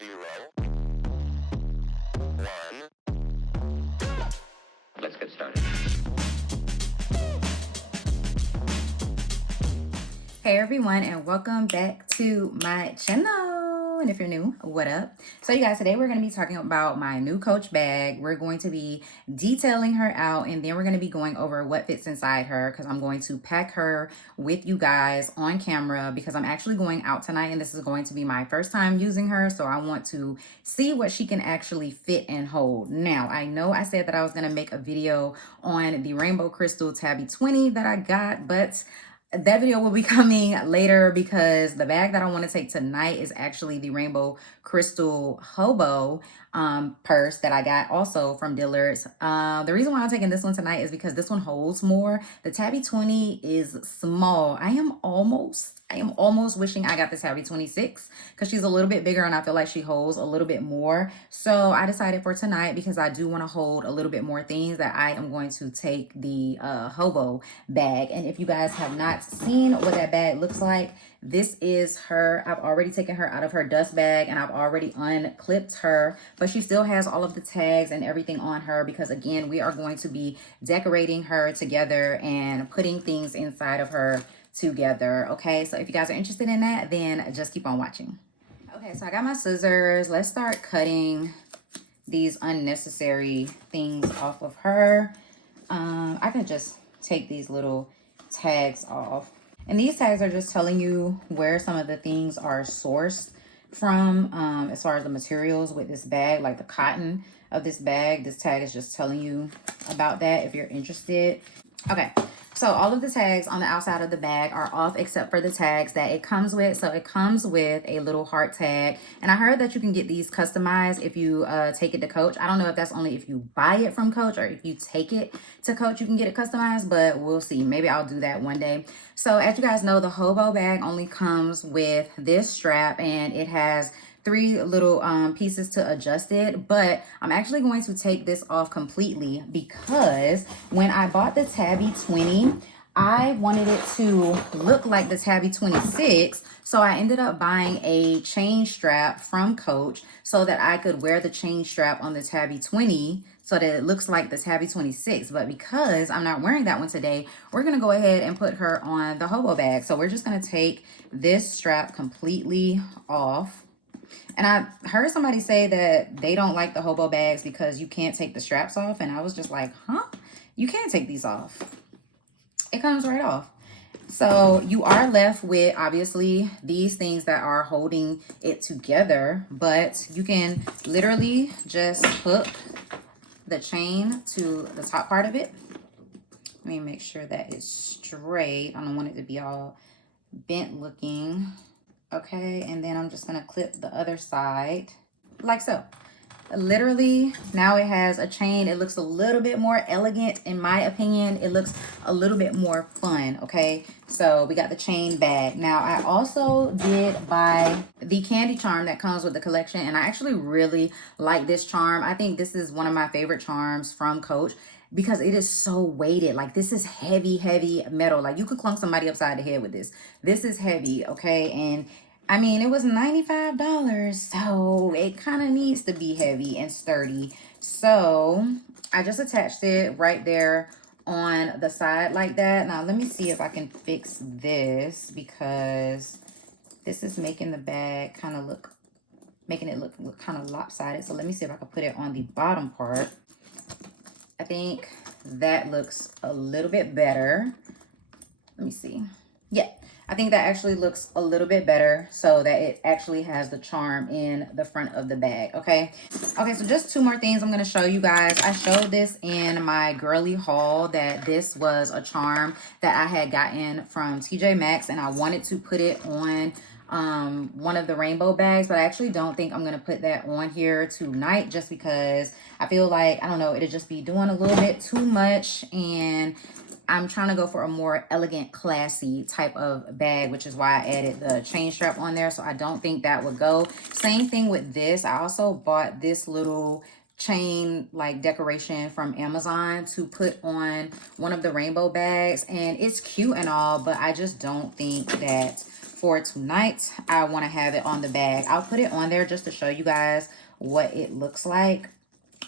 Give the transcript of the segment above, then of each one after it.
0, 1. Let's get started. Hey everyone, and welcome back to my channel. And if you're new, what up? So you guys, today we're going to be talking about my new Coach bag. We're going to be detailing her out, and then we're going to be going over what fits inside her, because I'm going to pack her with you guys on camera, because I'm actually going out tonight and this is going to be my first time using her. So I want to see what she can actually fit and hold. Now, I know I said that I was going to make a video on the Rainbow Crystal Tabby 20 that I got, but that video will be coming later, because the bag that I want to take tonight is actually the Rainbow Crystal Hobo purse that I got also from Dillard's. The reason why I'm taking this one tonight is because this one holds more. The Tabby 20 is small. I am almost wishing I got the Tabby 26, because she's a little bit bigger and I feel like she holds a little bit more. So I decided for tonight, because I do want to hold a little bit more things, that I am going to take the Hobo bag. And if you guys have not seen what that bag looks like, this is her. I've already taken her out of her dust bag and I've already unclipped her, but she still has all of the tags and everything on her, because again, we are going to be decorating her together and putting things inside of her together. Okay, so if you guys are interested in that, then just keep on watching. Okay, so I got my scissors. Let's start cutting these unnecessary things off of her. I can just take these little tags off, and these tags are just telling you where some of the things are sourced from, as far as the materials with this bag, like the cotton of this bag. This tag is just telling you about that if you're interested. Okay, so all of the tags on the outside of the bag are off except for the tags that it comes with. So it comes with a little heart tag, and I heard that you can get these customized if you take it to Coach. I don't know if that's only if you buy it from Coach, or if you take it to Coach you can get it customized, but we'll see. Maybe I'll do that one day. So as you guys know, the Hobo bag only comes with this strap, and it has 3 little pieces to adjust it, but I'm actually going to take this off completely, because when I bought the Tabby 20, I wanted it to look like the Tabby 26, so I ended up buying a chain strap from Coach so that I could wear the chain strap on the Tabby 20 so that it looks like the Tabby 26. But because I'm not wearing that one today, we're going to go ahead and put her on the Hobo bag. So we're just going to take this strap completely off. And I heard somebody say that they don't like the Hobo bags because you can't take the straps off. And I was just like, huh? You can't take these off. It comes right off. So you are left with, obviously, these things that are holding it together. But you can literally just hook the chain to the top part of it. Let me make sure that it's straight. I don't want it to be all bent looking. Okay, and then I'm just gonna clip the other side like so. Literally, now it has a chain. It looks a little bit more elegant, in my opinion. It looks a little bit more fun. Okay, so we got the chain bag. Now I also did buy the candy charm that comes with the collection, and I actually really like this charm. I think this is one of my favorite charms from Coach, because it is so weighted. Like, this is heavy metal. Like, you could clunk somebody upside the head with this. This is heavy. Okay, and I mean, it was $95, so it kind of needs to be heavy and sturdy. So I just attached it right there on the side like that. Now, let me see if I can fix this, because this is making the bag kind of look, making it look kind of lopsided. So let me see if I can put it on the bottom part. I think that looks a little bit better. Let me see. Yeah, I think that actually looks a little bit better, so that it actually has the charm in the front of the bag. Okay, so just 2 more things I'm going to show you guys. I showed this in my girly haul, that this was a charm that I had gotten from TJ Maxx, and I wanted to put it on one of the rainbow bags, but I actually don't think I'm going to put that on here tonight, just because I feel like, I don't know, it'll just be doing a little bit too much, and I'm trying to go for a more elegant, classy type of bag, which is why I added the chain strap on there. So I don't think that would go. Same thing with this. I also bought this little chain like decoration from Amazon to put on one of the rainbow bags, and it's cute and all, but I just don't think that for tonight, I want to have it on the bag. I'll put it on there just to show you guys what it looks like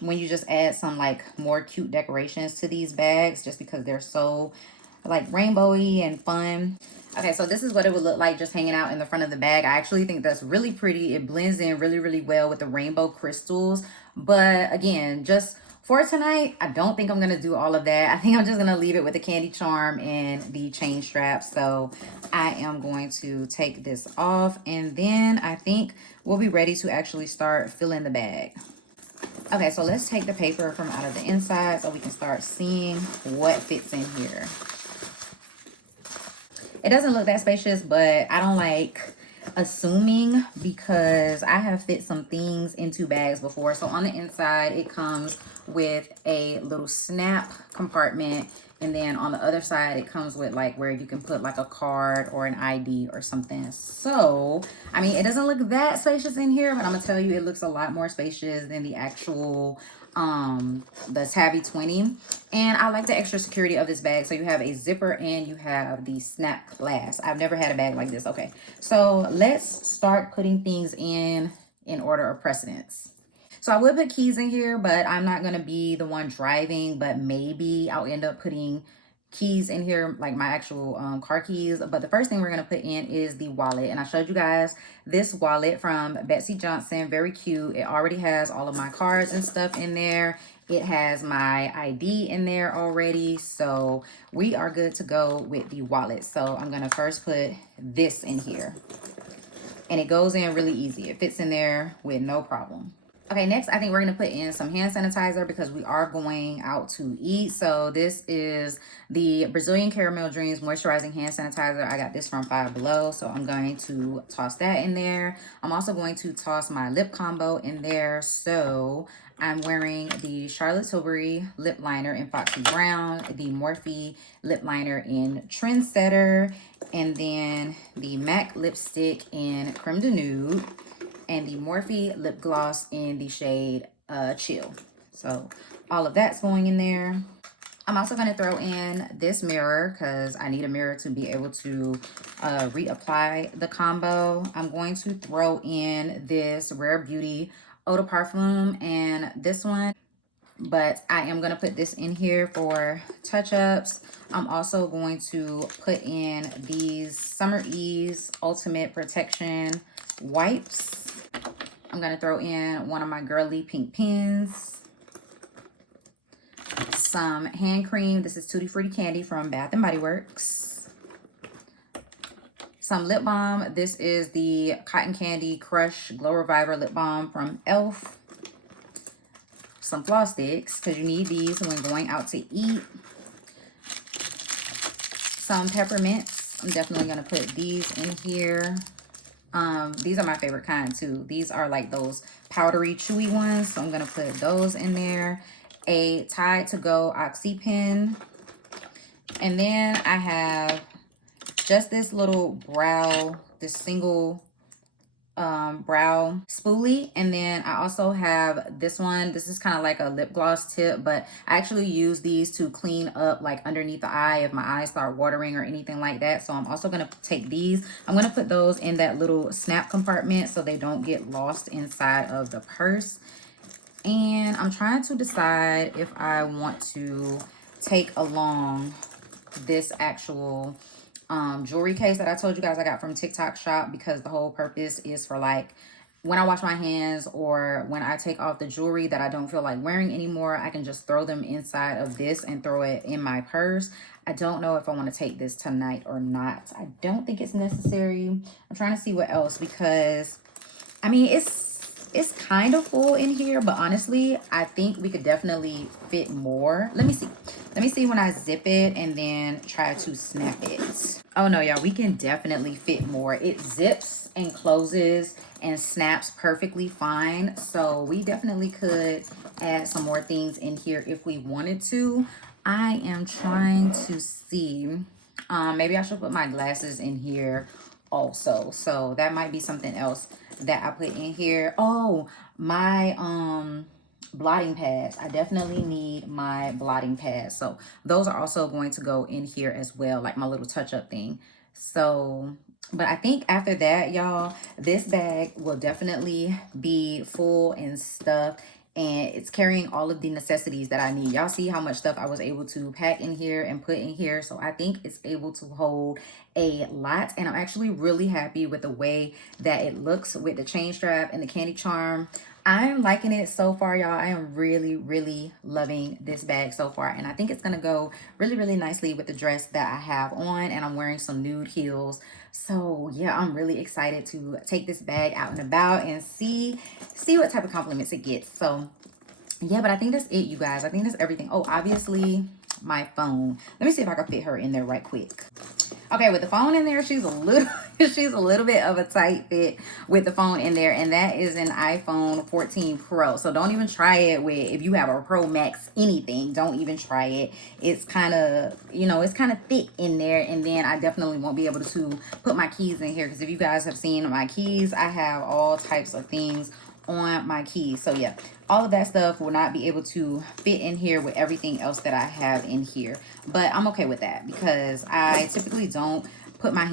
when you just add some like more cute decorations to these bags, just because they're so like rainbowy and fun. Okay, so this is what it would look like just hanging out in the front of the bag. I actually think that's really pretty. It blends in really, really well with the rainbow crystals. But again, just for tonight, I don't think I'm going to do all of that. I think I'm just going to leave it with the candy charm and the chain strap. So I am going to take this off, and then I think we'll be ready to actually start filling the bag. Okay, so let's take the paper from out of the inside so we can start seeing what fits in here. It doesn't look that spacious, but I don't like assuming because I have fit some things into bags before. So on the inside, it comes with a little snap compartment, and then on the other side it comes with like where you can put like a card or an ID or something. So I mean, it doesn't look that spacious in here, but I'm gonna tell you, it looks a lot more spacious than the actual the tabby 20. And I like the extra security of this bag. So you have a zipper and you have the snap clasp. I've never had a bag like this. Okay, so let's start putting things in order of precedence. So I would put keys in here, but I'm not going to be the one driving, but maybe I'll end up putting keys in here, like my actual car keys. But the first thing we're going to put in is the wallet. And I showed you guys this wallet from Betsy Johnson. Very cute. It already has all of my cards and stuff in there. It has my ID in there already. So we are good to go with the wallet. So I'm going to first put this in here. And it goes in really easy. It fits in there with no problem. Okay, next, I think we're going to put in some hand sanitizer because we are going out to eat. So this is the Brazilian Caramel Dreams Moisturizing Hand Sanitizer. I got this from Five Below, so I'm going to toss that in there. I'm also going to toss my lip combo in there. So I'm wearing the Charlotte Tilbury lip liner in Foxy Brown, the Morphe lip liner in Trendsetter, and then the MAC lipstick in Creme de Nude, and the Morphe lip gloss in the shade Chill. So all of that's going in there. I'm also going to throw in this mirror because I need a mirror to be able to reapply the combo. I'm going to throw in this Rare Beauty Eau de Parfum and this one, but I am going to put this in here for touch-ups. I'm also going to put in these Summer Ease Ultimate Protection wipes. I'm going to throw in one of my girly pink pens, some hand cream. This is Tutti Frutti Candy from Bath and Body Works. Some lip balm. This is the Cotton Candy Crush Glow Reviver Lip Balm from e.l.f. Some floss sticks, because you need these when going out to eat. Some peppermints. I'm definitely going to put these in here. These are my favorite kind too. These are like those powdery, chewy ones. So I'm going to put those in there. A Tide to Go Oxy pen. And then I have just this little this single brow spoolie. And then I also have this one. This is kind of like a lip gloss tip, but I actually use these to clean up like underneath the eye if my eyes start watering or anything like that. So I'm also going to take these. I'm going to put those in that little snap compartment so they don't get lost inside of the purse. And I'm trying to decide if I want to take along this actual jewelry case that I told you guys I got from TikTok Shop, because the whole purpose is for like when I wash my hands or when I take off the jewelry that I don't feel like wearing anymore, I can just throw them inside of this and throw it in my purse. I don't know if I want to take this tonight or not. I don't think it's necessary. I'm trying to see what else, because I mean, it's kind of full in here, but honestly, I think we could definitely fit more. Let me see. Let me see when I zip it and then try to snap it. Oh no, y'all, we can definitely fit more. It zips and closes and snaps perfectly fine. So we definitely could add some more things in here if we wanted to. I am trying to see. Maybe I should put my glasses in here also. So that might be something else that I put in here. Oh, my blotting pads. I definitely need my blotting pads. So those are also going to go in here as well, like my little touch-up thing. So But I think after that, y'all, this bag will definitely be full and stuff. And it's carrying all of the necessities that I need. Y'all see how much stuff I was able to pack in here and put in here. So I think it's able to hold a lot. And I'm actually really happy with the way that it looks with the chain strap and the candy charm. I'm liking it so far, y'all. I am really, really loving this bag so far. And I think it's going to go really, really nicely with the dress that I have on. And I'm wearing some nude heels. So yeah, I'm really excited to take this bag out and about and see what type of compliments it gets. So yeah, but I think that's it, you guys. I think that's everything. Oh, obviously my phone. Let me see if I can fit her in there right quick. Okay, with the phone in there, she's a little she's a little bit of a tight fit with the phone in there, and that is an iPhone 14 Pro. So don't even try it with, if you have a Pro Max anything, don't even try it. It's kind of, you know, it's kind of thick in there, and then I definitely won't be able to put my keys in here, because if you guys have seen my keys, I have all types of things on my keys. So yeah, all of that stuff will not be able to fit in here with everything else that I have in here, but I'm okay with that because I typically don't put my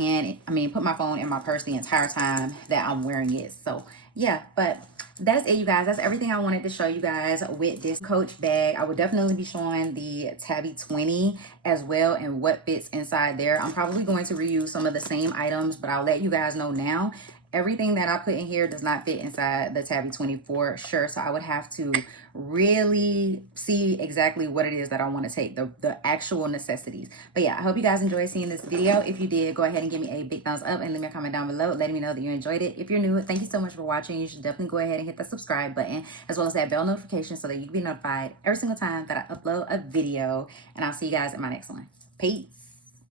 phone in my purse the entire time that I'm wearing it. So yeah, but that's it, you guys. That's everything I wanted to show you guys with this Coach bag. I will definitely be showing the Tabby 20 as well and what fits inside there. I'm probably going to reuse some of the same items, but I'll let you guys know now. Everything that I put in here does not fit inside the Tabby 24 sure. So I would have to really see exactly what it is that I want to take, the actual necessities. But yeah, I hope you guys enjoyed seeing this video. If you did, go ahead and give me a big thumbs up and leave me a comment down below letting me know that you enjoyed it. If you're new, thank you so much for watching. You should definitely go ahead and hit the subscribe button as well as that bell notification so that you can be notified every single time that I upload a video. And I'll see you guys in my next one. Peace.